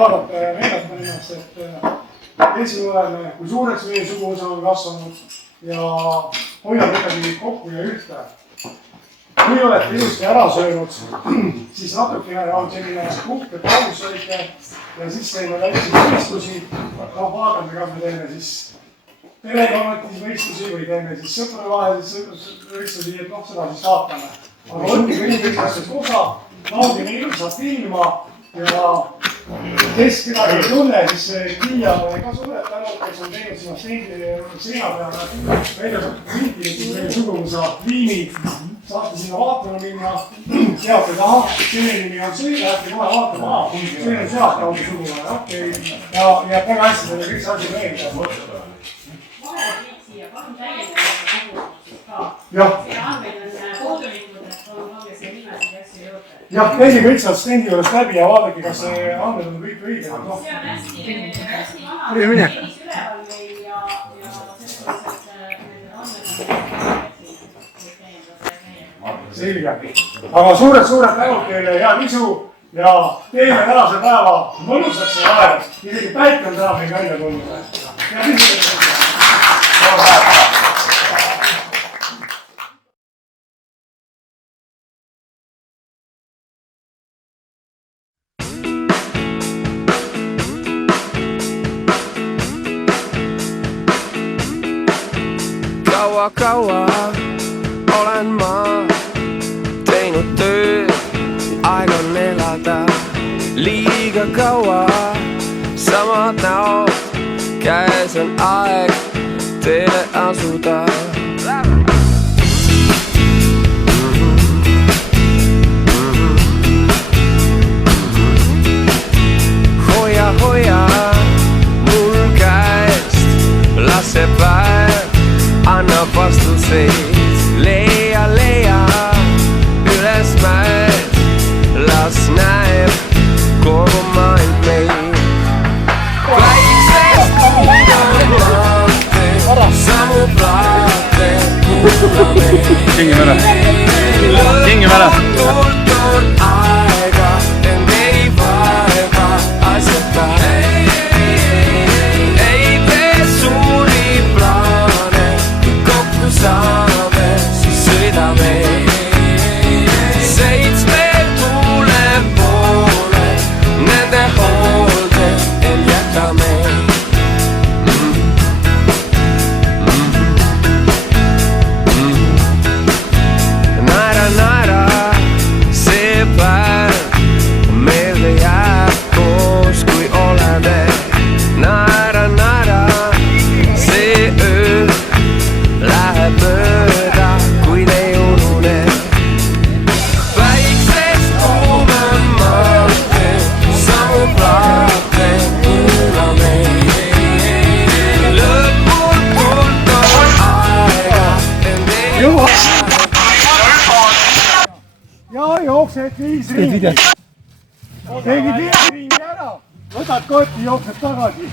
vaadata ja näidata ennast, et Eesti oleme, kui suureks meie suguvõsa on kasvanud ja hoiab ikkagi kokku ja ühte. Kui olete ilusti ära söönud, siis natukene on selline puhke paus õige ja siis teeme väikseid võistlusi. Vaatame, kas me teeme siis perekonnatis võistlusi või teeme siis sõpravahelisi võistlusi, et seda siis vaatame. Aga võtke kõik võistlustest osa, naudime ilusat ilma ja kes kedagi ei tunne, siis Kiia oli ka suured tänud, kes on teinud sinna seina peale välja pildi, et siis meie suguvõsa liimi. Saate sinna vaatama minna, teate taha, selle nimi on see, lähete kohe vaatama, see on sealt kaudu suguvõsa, okei. Ja väga hästi teile kõik see asi meeldib. Vahevad liik siia, palun täielikult suguvõsust ka. See andmeid on koodunikud, et palun pange siia nimesid ja asju juurde. Jah, käige kõik sealt stendi juurest läbi ja vaadake, kas see andmed on kõik õiged. See on hästi maha, venis üleval meil ja selles mõttes, et need andmed on selge. Aga suured tänud teile, hea isu ja teeme tänase päeva mõnusaks ja vaevast. Isegi päike on täna meil välja tulnud. Ja kaua olen ma teinud tööd, aeg on elada liiga kaua. Samad näod, käes on aeg teele asuda. Hoia mul käest, las see päev annab vastuseid. Leia üles mäed, las näeb kogu maailm meid. Väiksest Kingime ära. Kingime ära. Lõputult on aega, end ei vaeva asjata. Ei tee suuri plaane, kui kokku saame, siis sõidame. 7 tuule poole, nende hoolde end jätame. Naera, see päev meelde jääb koos, kui oleme. Naera, see öö läheb mööda, kuid ei unune. Väiksest kuum on maanteed, samu plaate kuulame. Lõputult on aega, end ei ja jooksed 5 ringi. Tegid 5 ringi ära. Võtad kotti, jooksed tagasi.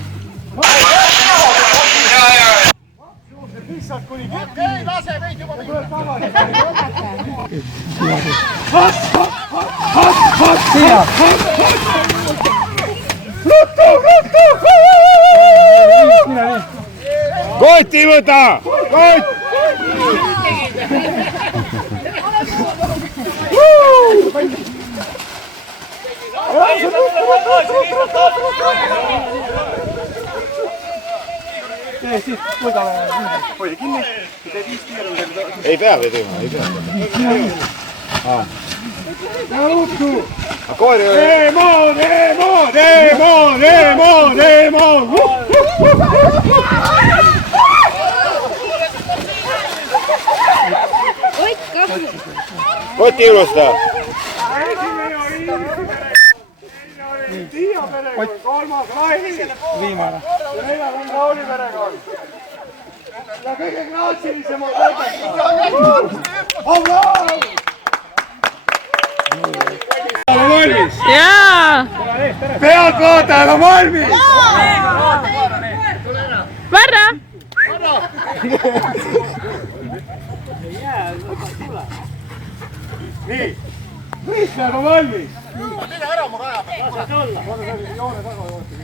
Jooksed lihtsalt kuni keti. Lase meid juba minna. Tuleb tagasi. Kotti võta! Kott! Ei pea vedima, ei pea. Koeri oli... Demo! Kotti ilusta! Tiia perekond, 3. mai. Viimane. Ja 4. on Rauli perekond. Ja kõige graatsilisemad lõpetajad. Oleme valmis? Jaa! Pealtvaatajad on valmis! Varra! Nii, võistlejad on valmis! Mine ära mu raja peal! Lased olla! Ma olen selle joone taga joonti.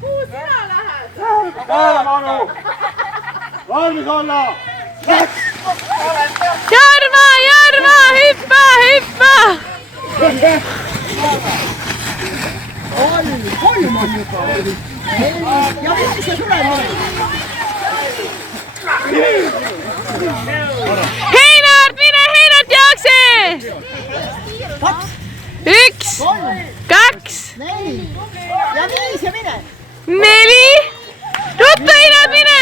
Kuhu sina lähed? Tähelepanu! Valmis olla! Läks! Jarmo, hüppa! Heinart, mine Heinart, jookse! 1, 2, 4 ja 5 ja mine! 4! Ruttu Heinart, mine!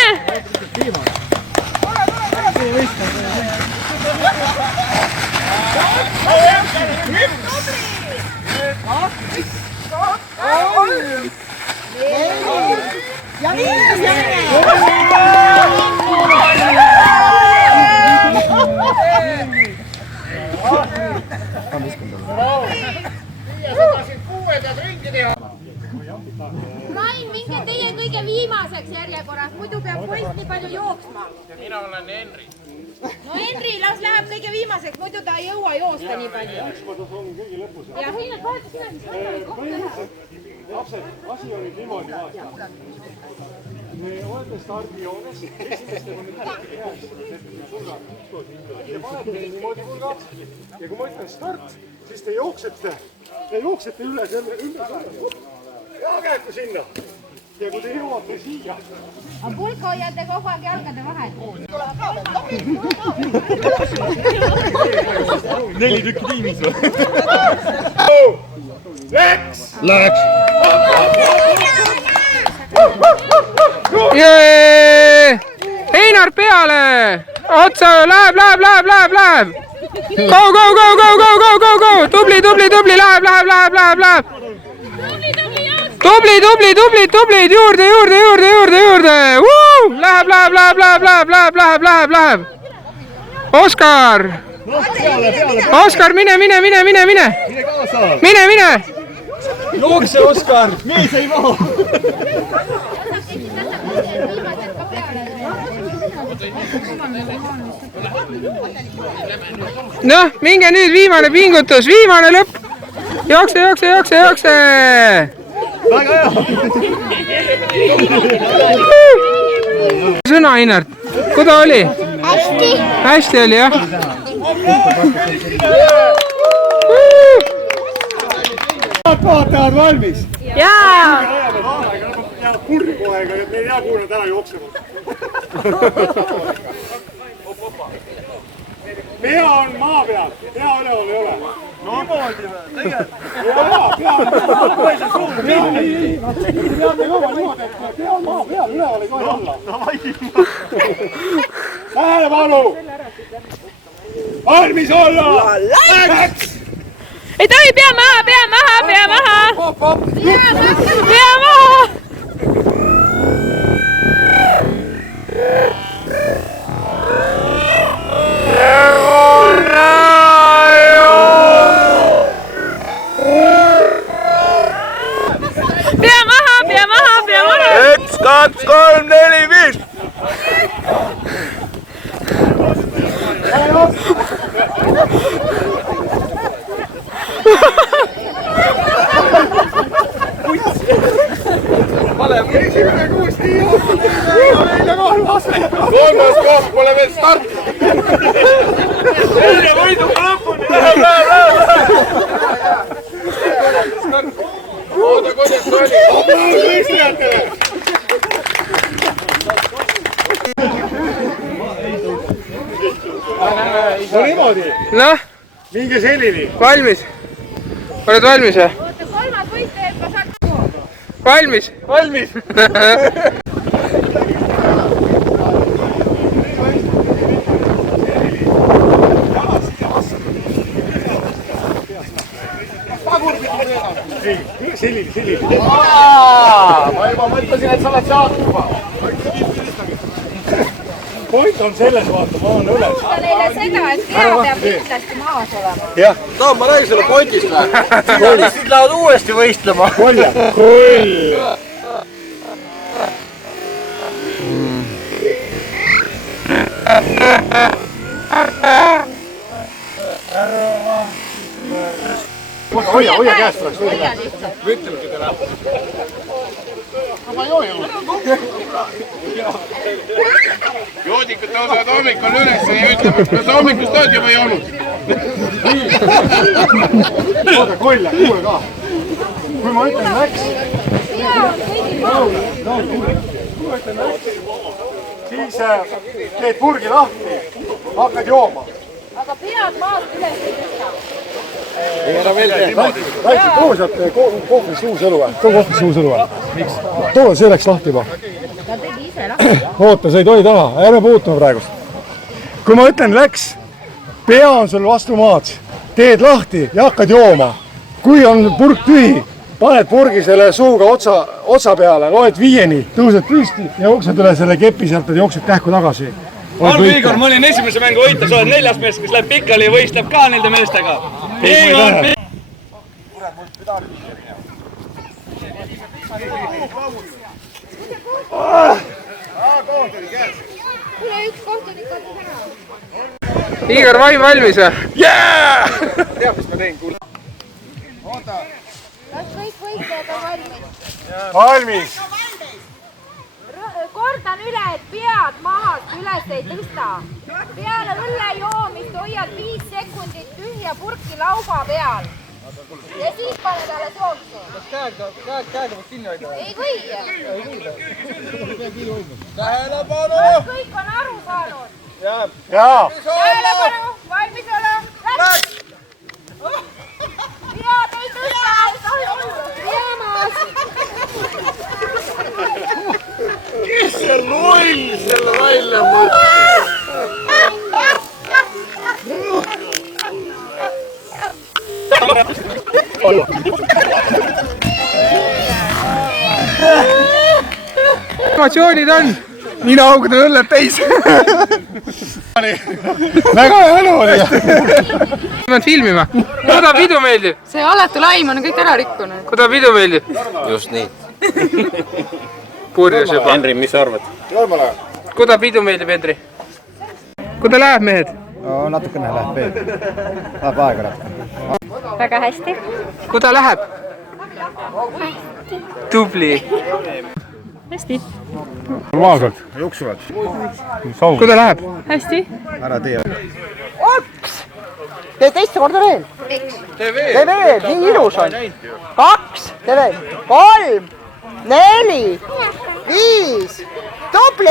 Ja 5 ja mine! Rain, minge teie kõige viimaseks järjekorras, muidu peab poiss nii palju jooksma. Ja mina olen Henri. No Henri, las läheb kõige viimaseks, muidu ta ei jõua joosta nii palju. Ja Heinat vahetus sina, siis võtame kokku teha. Lapsed, asi oli niimoodi vaata. Me olete stardijoones, esimestel on nüüd käes. Te panete niimoodi pulgaks ja kui ma ütlen start, siis te jooksete üle selle ümber. Ja käeku sinna. Ja kui te jõuate siia. Aga pulka hoiate kogu aeg jalgade vahel. 4 tükki tiimis või? Läks! Heinart peale! Otsa, läheb! Go! Tubli, läheb! Tubli, juurde! Läheb! Oskar, mine! Mine! Jookse, Oskar! Mees ei maha! noh, minge nüüd, viimane pingutus, viimane lõpp. Jookse, jookse, jookse, jookse. Väga hea. Sõna, Einar, kuda oli? Hästi. Hästi oli, jah? Vaatajad valmis? Jaa. Jäävad purri kohe, ega me ei tea, kuhu nad ära jooksevad. Pea on maa peal, pea üleval ei ole. Niimoodi või? Tegelikult. Pea on maa peal, üleval ei tohi olla. Tähelepanu! Valmis olla! Läks! Ei tohi, pea maha, pea maha, pea maha. Pea maha. Pea maha, pea maha, pea maha. 1, 2, 3, 4, 5. Kolmas koht pole veel start. Teine võidub lõpuni. Oota, kuidas oli? No niimoodi. Noh, Minge selline. valmis? Oled valmis või? Oota, kolmas võistleja, et ma saaks kohe. Valmis? Valmis. Selline. Ma juba mõtlesin, et sa oled saanud juba. Point on selles, vaata, ma olen üles. Ütle neile seda, et pea peab kindlasti maas olema. Jah. No, ma räägin selle pointist või? Finalistid lähevad uuesti võistlema. Kolja. Hoia käest oleks või? Joodikud tõusevad hommikul üles ja ütlevad, kas hommikust oled juba joonud? Oota, Kolja, kuule ka. Kui ma ütlen läks, Pea on kõigil maas. siis teed purgi lahti, hakkad jooma. Aga pead maast üles ei tõsta. Väikse too sealt kohvrisse uus õlu või? Too kohvrisse uus õlu või? Miks? Too, see läks lahti juba. Ta tegi ise lahti. Oota, sa ei tohi taha, ärme puutuma praegust. Kui ma ütlen läks, pea on sul vastu maad, teed lahti ja hakkad jooma. Kui on purk tühi, paned purgi selle suuga otsa peale, loed 5-ni, tõused püsti ja jooksed üle selle kepi sealt ja jooksed kähku tagasi. Valgo Igor, ma olin esimese mängu võitja, sa oled 4. mees, kes läheb pikali ja võistleb ka nende meestega. Igor, Kuule, üks kohtunik on täna. Igor, vaim valmis või? Tead, mis ma teen, kuule. Kas kõik võistlejad on valmis? Valmis! Kordan üle, et pead maast üles ei tõsta. Peale õlle joomist hoiad 5 sekundit tühja purki lauba peal. Ja siis paned alles jooksu. Kas käega võid kinni hoida? Ei või. Tähelepanu! Kas kõik on aru saanud? Jaa! Tähelepanu, valmis ole. Läks! Pead ei tõsta, ei tohi olla. Pea maas. Kes see loll selle välja mõtles? Emotsioonid on? Mina haugudan õlled täis. Väga hea õlu oli! Pean filmima. Kuda pidu meeldib? See alatu laim on kõik ära rikkunud. Kuda pidu meeldib? just nii. Purjus juba. Henri, mis sa arvad? Kuda pidu meeldib, Henri? Kuda läheb, mehed? Natukene läheb veel. Läheb aega natukene. Väga hästi. Kuda läheb? Tubli. Hästi. Normaalselt. Jooksuvad. Kuda läheb? Hästi. Ära tee. Ops! Tee teist korda veel. Tee veel, nii ilus on. 2, tee veel. 3, 4, 5. Tubli!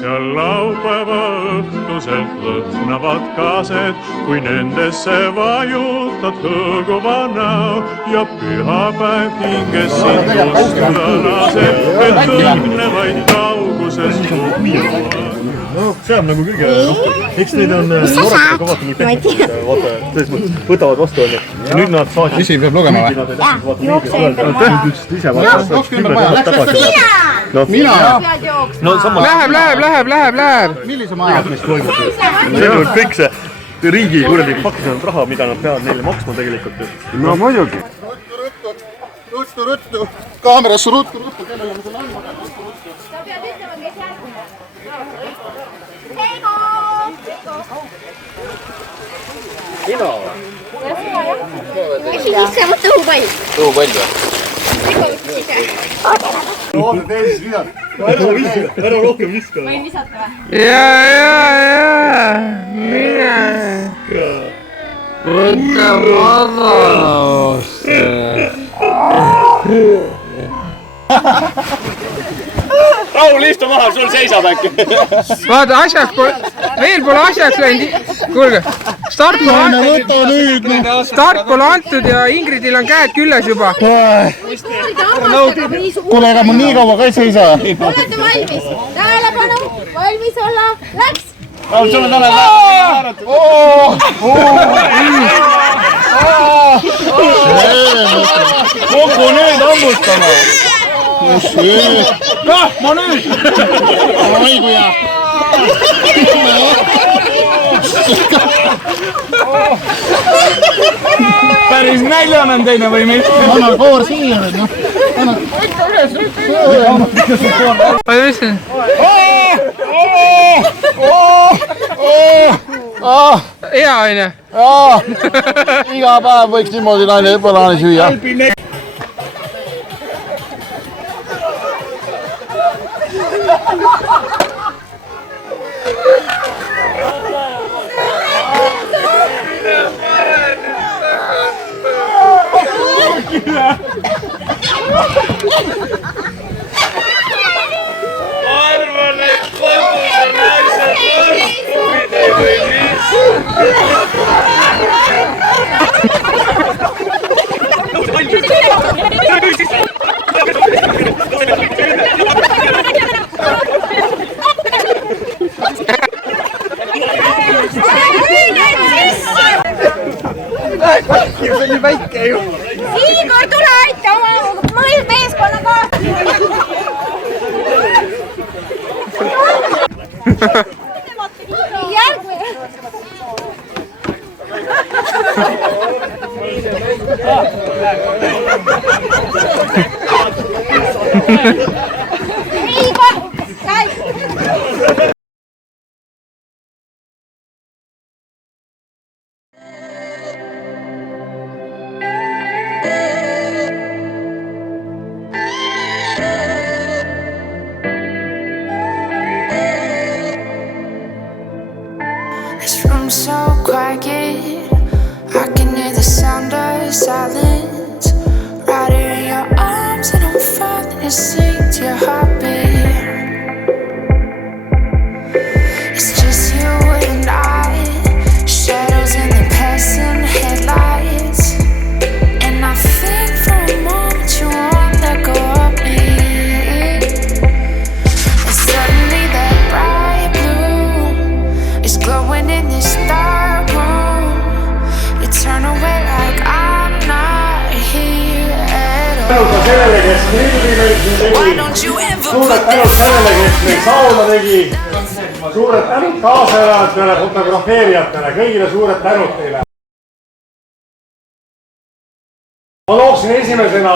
Seal laupäeva õhtuselt lõhnavad kaased, kui nendesse vajutad hõõguva näo ja pühapäev hinges sind ustuda laseb, et õnne vaid kauguses luua. No see on nagu kõige rohkem. Eks need on noored ka vaata nii pehmed, vaata, selles mõttes võtavad vastu on. Ja nüüd nad saavad... Isi peab lugema või? Mina! Läheb! Millise maja meist toimub? See on kõik see riigi kuradi pakkunud raha, mida nad peavad neile maksma tegelikult. No muidugi. Ruttu. Kaamerasse ruttu. Kellele me selle andma? Sa pead ütlema, kes järgmine. Heigo! Lihtsamalt õhupall. Õhupall või? Oota, tee siis vidad. Ära rohkem viska. Võin visata või? Jaa. Mine. Võtta madalasse. Raul, istu maha, sul seisab äkki. Vaata, asjaks pole, veel pole asjaks läinud. Kuulge, start pole antud ja Ingridil on käed külles juba. Kuule, ega mul nii kaua ka ei seisa. Olete valmis? Tähelepanu, valmis olla, läks! Raul, sul on täna Kokku nüüd ammutama. ma nüüd! Aigu ja. Päris näljane on teine või mitte? Anna koor siia nüüd, noh. Palju ütlesin? Hea on ju? Iga päev võiks niimoodi naine põlane süüa. Arvan, et kodus on naised võrku, mida või mis. Igor, tule aita oma meeskonna kaasa! Järgmine! Igor, käi! This room's so quiet, I can hear the sound of silence. Right here in your arms and I'm falling asleep to your heartbeat. It's just you and I, shadows in the passing headlights. And I think for a moment you won't let go of me. And suddenly that bright blue is glowing in this dark room. You turn away like I'm not here at all. Why don't you ever put that sellele, kes meil sauna tegi. Suured tänud kaasajatele, fotografeerijatele, kõigile suured tänud teile. Ma looksin esimesena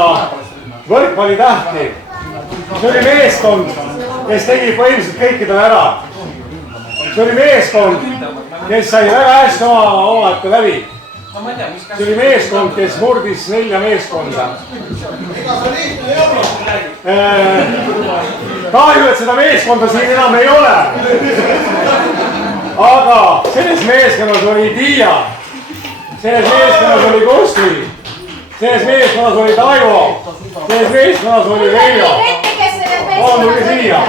võrkpallitähti. See oli meeskond, kes tegi põhimõtteliselt kõikidele ära. See oli meeskond, kes sai väga hästi oma ette läbi. See oli meeskond, kes murdis 4 meeskonda. Kahju, et seda meeskonda siin enam ei ole. Aga selles meeskonnas oli Tiia. Selles meeskonnas oli Kusti. Selles meeskonnas oli Taivo. Selles meeskonnas oli Reijo. On tuli siia.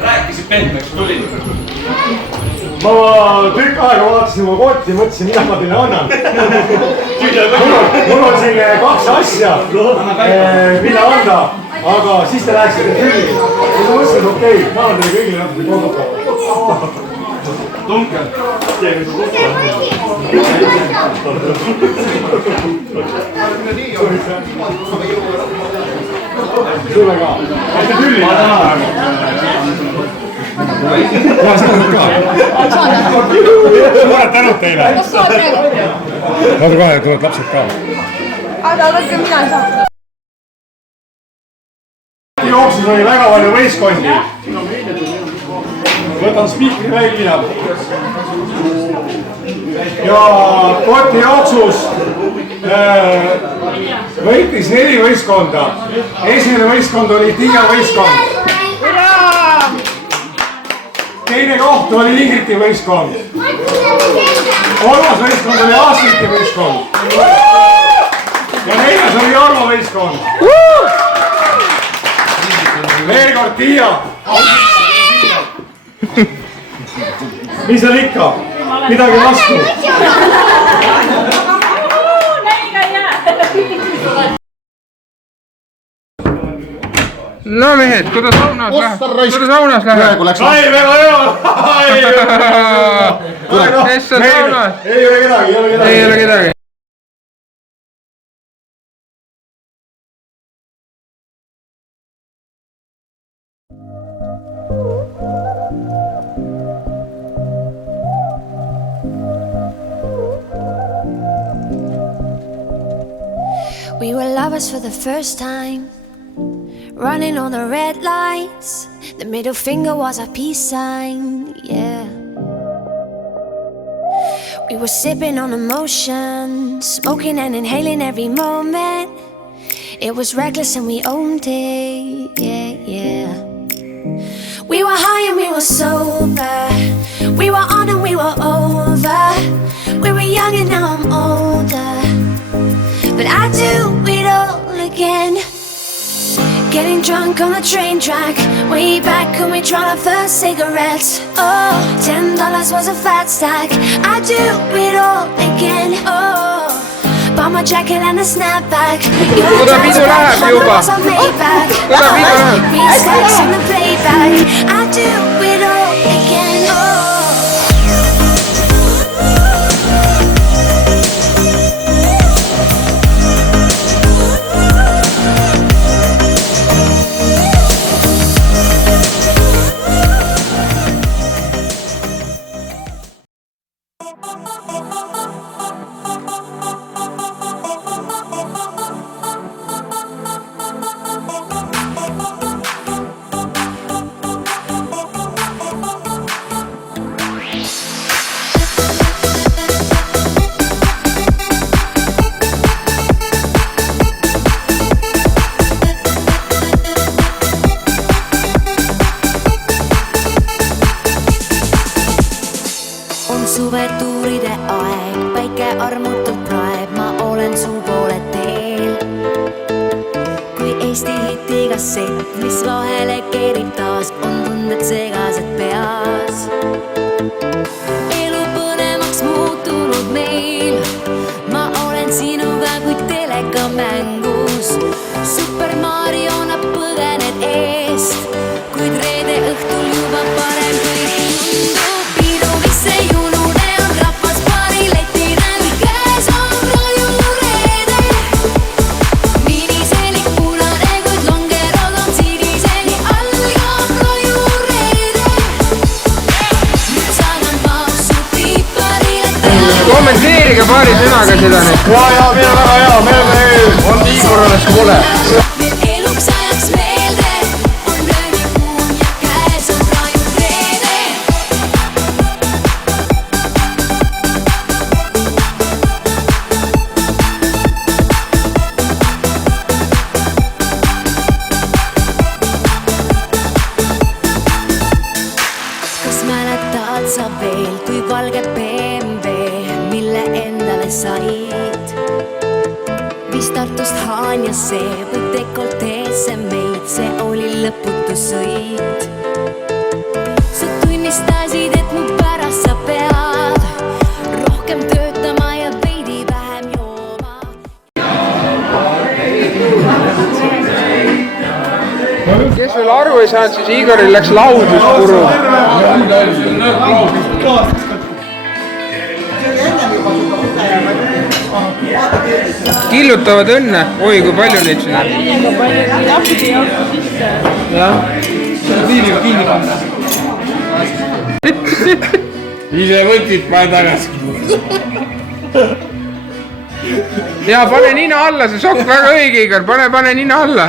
Rääkisid pehmeks, tulid. Ma tükk aega vaatasin oma kotti, mõtlesin, mida ma teile annan. Mul on siin 2 asja, mida anda, aga siis te läheksite külli. Ja ma mõtlesin, et okei, ma annan teile kõigile natuke kohutavad. Tunkel. Sulle ka. Ette külli. Ma tänan. Ma saan ka. Suured tänud teile. Vaata kohe, tulevad lapsed ka. Aga võtke mina ei saa. Jooksus oli väga palju võistkondi. Võtan spiikri välja. Ja Koti jooksus võitis 4 võistkonda. Esimene võistkond oli Tiia võistkond. Teine koht oli Ingriti võistkond. 3. võistkond oli Aastriti võistkond. Ja 4. oli Jarmo võistkond. Veel kord Tiia. Mis seal ikka? Midagi vastu. No mehed, kuidas saunas läheb? Ai, väga hea! Kes on saunas? Ei ole kedagi, Ei ole kedagi. We were lovers for the first time, running on the red lights. The middle finger was our peace sign, yeah. We were sipping on emotion, smoking and inhaling every moment. It was reckless and we owned it, yeah, yeah. We were high and we were sober, we were on and we were over. We were young and now I'm older, but I do it all again. Getting drunk on the train track, way back when we tried our first cigarettes. Oh, $10 was a fat stack. I do it all again. Oh, bought my jacket and a snapback. Your dad's back, my was on Maybach. Restacks in the playback. I do it all again. Oh. Suvetuuride aeg, päike armutult praeb, ma olen su poole teel. Kui Eesti hiti kassett, mis vahele keerib taas, on tunded segased peas. Elu põnevaks muutunud meil, ma olen sinuga kui teleka mängus. Super Mariona põgened eest, kuid reede õhtul juba parem kõik tundub. Pidu, mis ei unune, on rahvas paari leti näol käes on roll. kommenteerige paari sõnaga seda nüüd. ja meil on väga hea meel, on Igor alles kole. eluks ajaks meelde on löönikuun ja käes on raiureede. Kas mäletad sa veel, kui valge BMW, mille endale said? Viis Tartust Haanjasse või dekolteesse meid, see oli lõputu sõit. Sa tunnistasid, et mu pärast sa pead rohkem töötama ja veidi vähem jooma. Kes veel aru ei saanud, siis Igoril läks lauduspuru. Killutavad õnne. Oi, kui palju neid siin on. Ise võtid, pane tagasi. Ja pane nina alla, see sokk väga õige, Igor. Pane nina alla.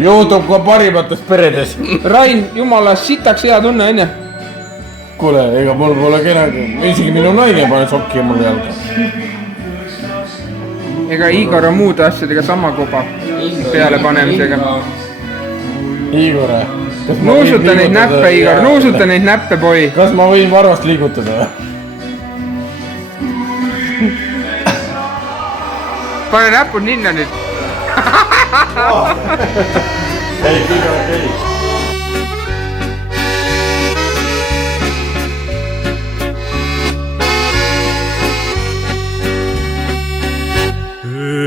Juhtub ka parimates peredes. Rain, jumala sitaks hea tunne, enne. Kuule, ega mul pole kenagi. Isegi minu naine pane sokki mul jalga. Ega Igor on muude asjadega sama koba peale panemisega. Igor, nuusuta neid näppe, Igor. Nuusuta neid näppe, poi. Kas ma võin varvast liigutada? Pane näpud ninna nüüd. Ei, Igor, okei.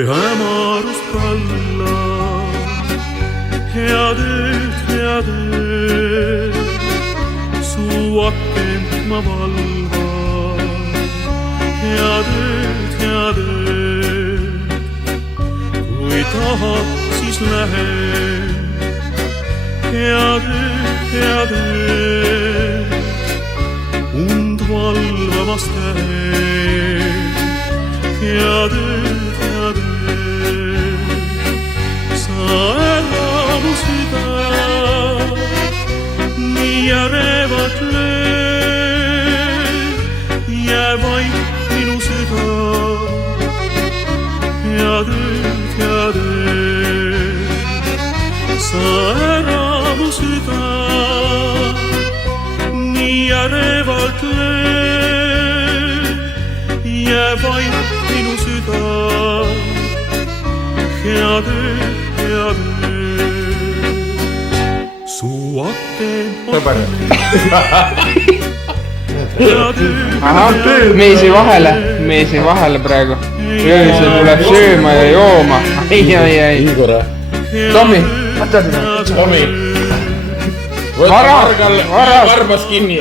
Hämarust kalla, head ööd, su akent ma valvan. Head ööd, kui tahad, siis lähe. Head ööd, und valvamas käed. Head ööd, sa ära mu süda, nii ärevalt löö, jää vaid minu süda. Head ööd, sa ära mu süda, nii ärevalt löö, jää vaid minu süda. Head ööd, su aken Sõber. Ahah, mees jäi vahele praegu. Öösel tuleb sööma ja jooma. Ai. Igor, Tommi. Tommi. Võta Margal varbas kinni.